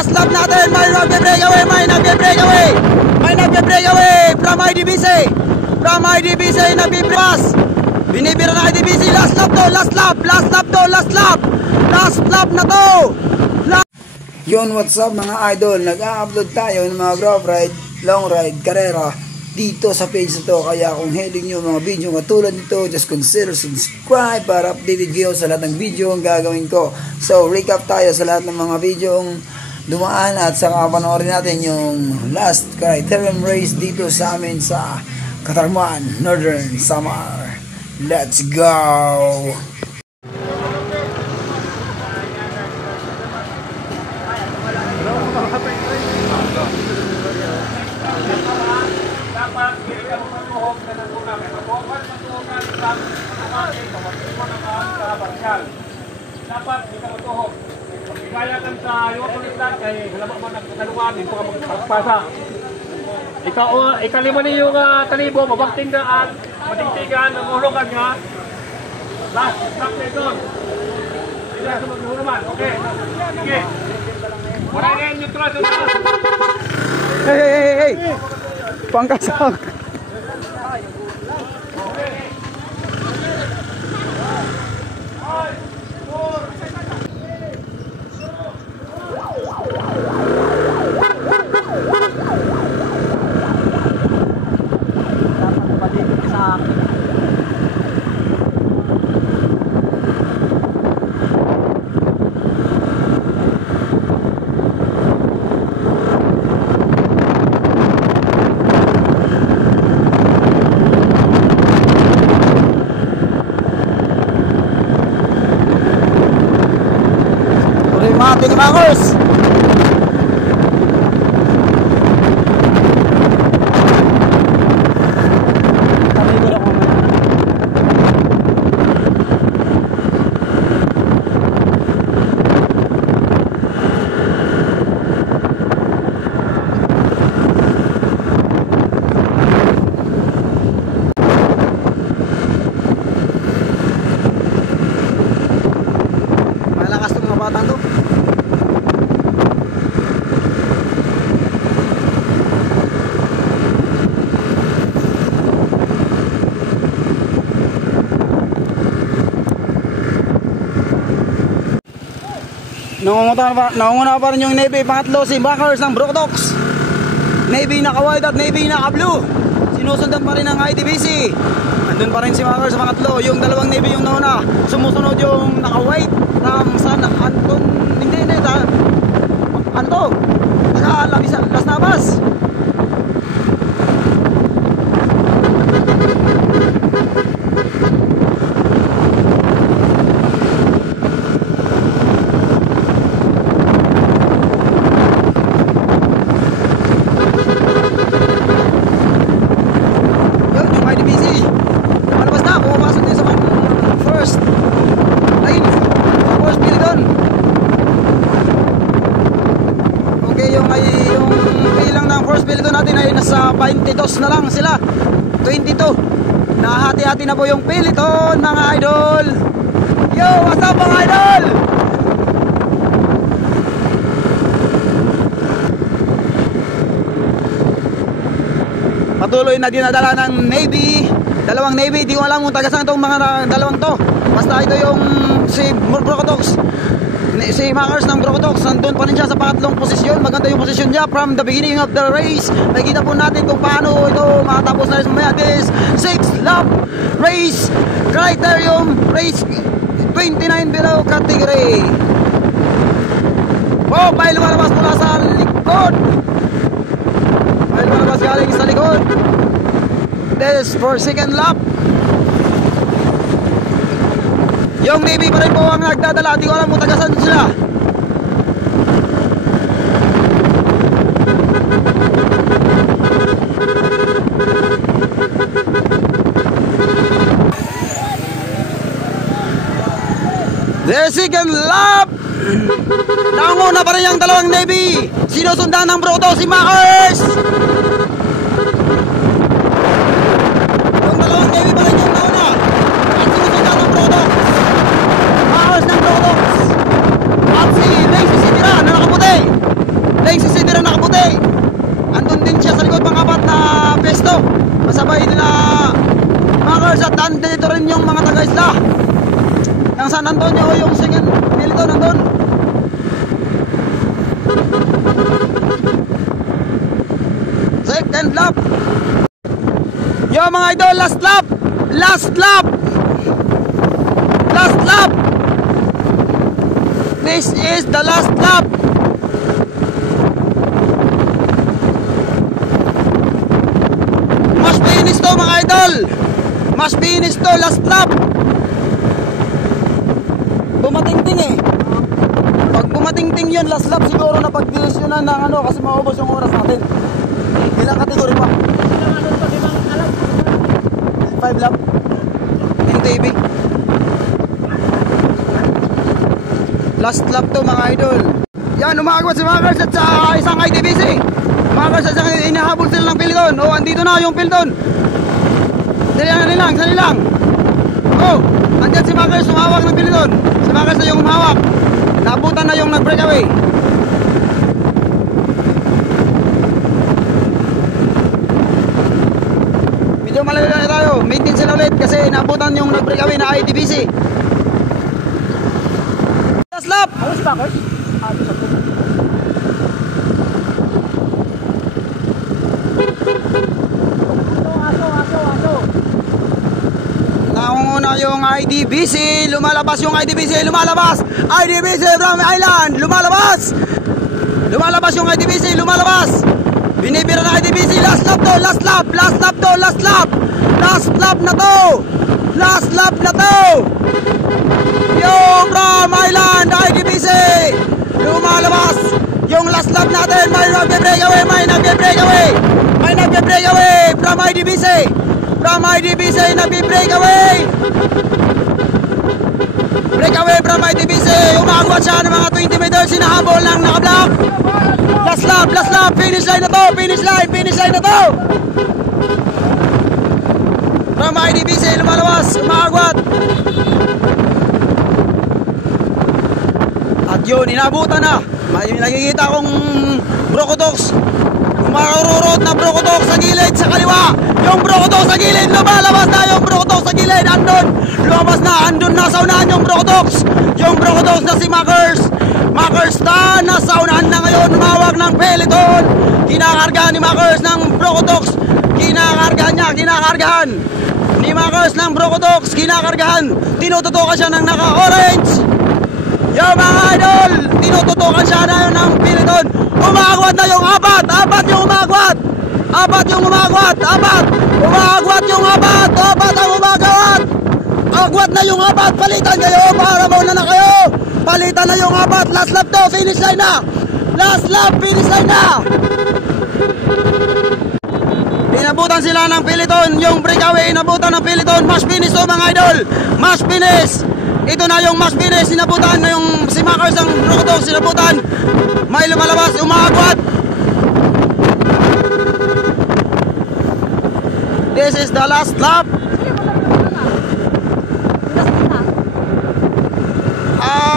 last lap natin. May nagbe-breakaway. May nagbe-breakaway from IDBC. Nagbe-break. Binibira na IDBC. Last lap na to. Yun, what's up mga idol? Nag-upload tayo ng mga grab ride, long ride, karera dito sa page na to. Kaya kung hiling nyo mga video katulad nito, just consider subscribe para updated kayo sa lahat ng video ang gagawin ko. So recap tayo sa lahat ng mga video ang dumaan at saka panoorin natin yung last criterium race dito sa amin sa Katarman, Northern Samar. Let's go! Dapat di ka matuhog. Kaya kan sa iwag ulit kay halama man nagkaluan dito ka magpasa. Ikalima ni yung talibo mabakting daan, matingtigan, namulugan nga. Last stop na ito. Hindi na sumagluho naman. Okay. Sige. Wala ngayon neutral. Hey! Pangkasak! Mati ni Marcos. Malakas 'tong mga batang 'to. Nangunguna pa rin yung Navy pangatlo si Backers ng Brocotox. Navy naka-white at Navy naka-blue. Sinusundan pa rin ng IDBC. Andun pa rin si Backers sa pangatlo. Yung dalawang Navy yung nauna. Sumusunod yung naka-white from San Anton. Hindi. Ano to? Las Navas. Natin ay nasa 22 na lang sila. 22. Nahati-hati na po yung peloton mga idol. Yo, what's up mga idol? Patuloy na dinadala ng Navy. Dalawang Navy, di ko alam kung taga saan itong mga dalawang to. Basta ito yung si Brocotox. Si Makers ng Brocotox, nandun pa rin siya sa pangatlong posisyon. Maganda yung posisyon niya from the beginning of the race. Nakikita po natin kung paano ito makatapos na rin mamaya. This 6 lap race, criterium race 29 below category. Oh, may lumalabas mula sa likod. May lumalabas galing sa likod. This for second lap. Yung Navy pa rin po ang nagdadala. Di ko alam kung tagasan sila. The second lap. Nanguna pa rin yung dalawang Navy. Sinusundan ng Brocotox si Makers. Yung dalawang Navy pa rin yung nauna. At sinusundan ng Brocotox. Makers ng Brocotox. At si Macy Sitira na nakaputi. isla ng San Antonio, yung second Peloton nandun. Second lap. Yo mga idol, last lap. Last lap. Last lap. This is the last lap. Mas finish to mga idol. Mas finish to, last lap. Bumating-ting eh. Pag bumating-ting yun, last lap siguro na pag-desisyonan ng ano, kasi maubos yung oras natin. Ilang kategory pa? 5 lap. Yung TV. Last lap to mga idol. Yan, umagawat si Makers at sa isang ITBC. Makers at sa inahabol sila ng Peloton. Oh, andito na yung Peloton. Sali lang. Oh, andyan si Makers, umawak ng Peloton. Si Makers na yung umawak. Nabutan na yung nag-breakaway. Medyo malayo na tayo. Maintain sila ulit kasi nabutan yung nag-breakaway na ITBC. Last lap! Alas Makers? Naunguna yung ITBC, lumalabas yung ITBC, lumalabas! ITBC from Island, lumalabas! Lumalabas yung ITBC, lumalabas! Binibira na ITBC, last lap to, last lap! Last lap to, last lap! Last lap na to! Last lap na to! Yung from Island, ITBC, lumalabas! Yung last lap natin, may nagbe-breakaway, may nagbe-breakaway from ITBC! From ITBC, nagbe-breakaway! Breakaway from ITBC, umagwat siya ng mga 20 meters, sinahabol ng naka-block. Last lap, finish line na to, finish line na to! From ITBC, lumalabas, umagwat. At yun, inabutan na. May nakikita akong Brocotox. Marururot na Brocotox sa gilid, sa kaliwa. Yung Brocotox sa gilid, lumalabas na yung Brocotox sa gilid. Lumabas na, andun na sa unahan yung Brocotox. Yung Brocotox na si Makers. Makers na, nasa unahan na ngayon, umawag ng Peloton. Kinakargahan ni Makers ng Brocotox. Kinakargahan ni Makers ng Brocotox. Tinututukan siya ng naka-orange. Yo mga idol, tinututukan siya na yun ng Peloton. Umagwat na yung apat yung umagwat. Ang umagawat. Agwat na yung apat, palitan kayo para mauna na kayo. Palitan na yung apat, last lap to, finish line na. Inabutan sila ng Peloton, yung breakaway, inabutan ng Peloton. Mas finish to mga idol, mas finish. Ito na yung mas finish, sinabutan na yung si Makers ng Brocotox, sinabutan. May lumalabas, umagwat. This is the last lap.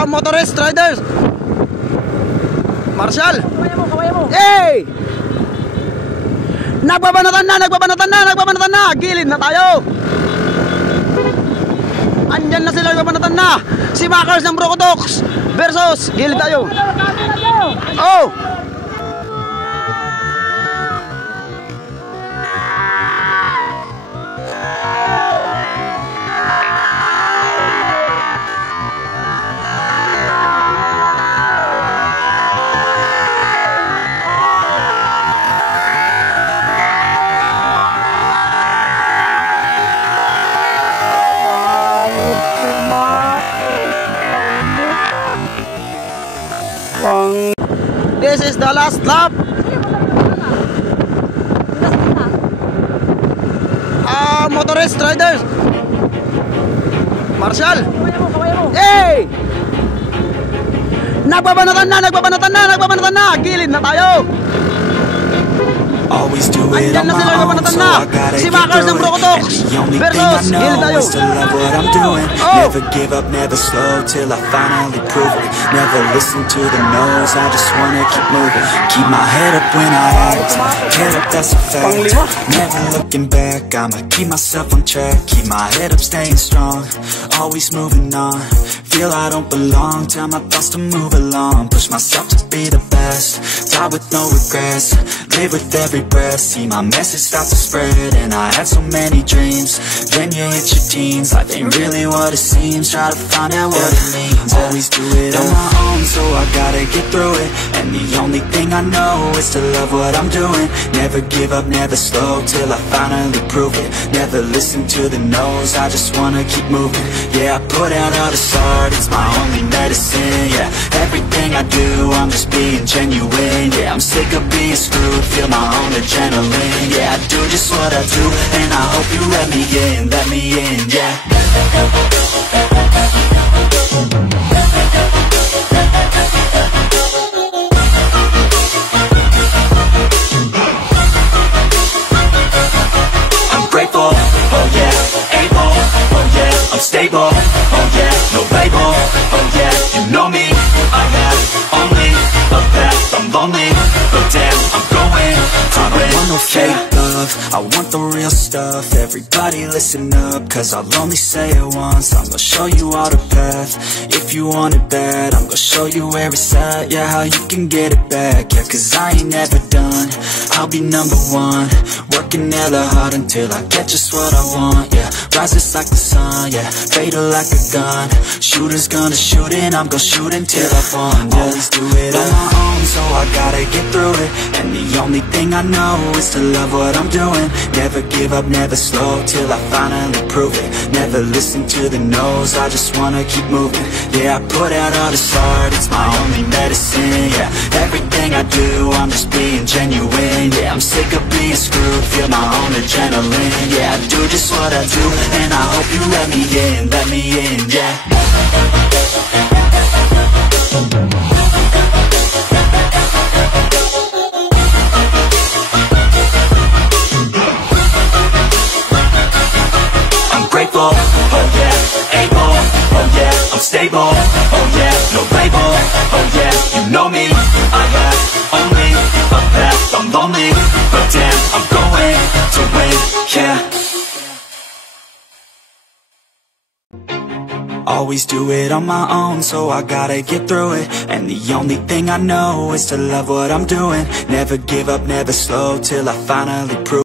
Motorist riders. Marshall. Hey! Nagbabanatan na. Gilid na tayo. Andyan na sila, nagbabanatan na. Si Makers ng Brocotox versus gilid tayo. Oh! This is the last lap. Motorist riders. Marshall. Hey! Nagbabanatan na. Gilid na tayo. Always do it on Andyan na sila my own, napanatan so na. I gotta Si get Makers ng through Brokotok it. And the only thing I versus know Gil is to love what I'm doing. Oh. Never give up, never slow, till I finally prove it. Never listen to the no's, I just wanna keep moving. Keep my head up when I act, head up, that's a fact. Never looking back, I'ma keep myself on track. Keep my head up, staying strong, always moving on. Feel I don't belong, tell my thoughts to move along. Push myself to be the best, die with no regrets. Live with every breath, see my message start to spread. And I had so many dreams, then you hit your teens. Life ain't really what it seems, try to find out what it means. Always do it on my own, so I gotta get through it. And the only thing I know is to love what I'm doing. Never give up, never slow, till I finally prove it. Never listen to the no's, I just wanna keep moving. Yeah, I put out all this art, it's my only medicine. Yeah, everything I do, I'm just being genuine. Yeah, I'm sick of being screwed, feel my own adrenaline. Yeah, I do just what I do, and I hope you let me in, yeah. I'm grateful, oh yeah, able, oh yeah, I'm stable, oh yeah, no label, oh yeah, you know me, I have only a path, I'm lonely, but damn, I'm going to win. I don't want no fake love, I want the real stuff. Everybody listen up, cause I'll only say it once. I'm gonna show you all the path, if you want it bad. I'm gonna show you where it's at, yeah, how you can get it back. Yeah, cause I ain't never done, I'll be number one. Working hella hard until I get just what I want, yeah. Rises like the sun, yeah, fatal like a gun. Shooter's gonna shoot and I'm gonna shoot until I won, yeah. Always do it on my own, so I gotta get through it. And the only thing I know is to love what I'm doing. Never give up, never slow, till I finally prove it. Never listen to the no's, I just wanna keep moving. Yeah, I put out all this art, it's my only medicine. Yeah, everything I do, I'm just being genuine. Yeah, I'm sick of being screwed, feel my own adrenaline. Yeah, I do just what I do, and I hope you let me in, yeah. I'm grateful, oh yeah, able, oh yeah, I'm stable, oh yeah, no label, oh yeah, you know me, I have only a path, I'm lonely, but damn, I'm going to win, yeah. Always do it on my own, so I gotta get through it. And the only thing I know is to love what I'm doing. Never give up, never slow, till I finally prove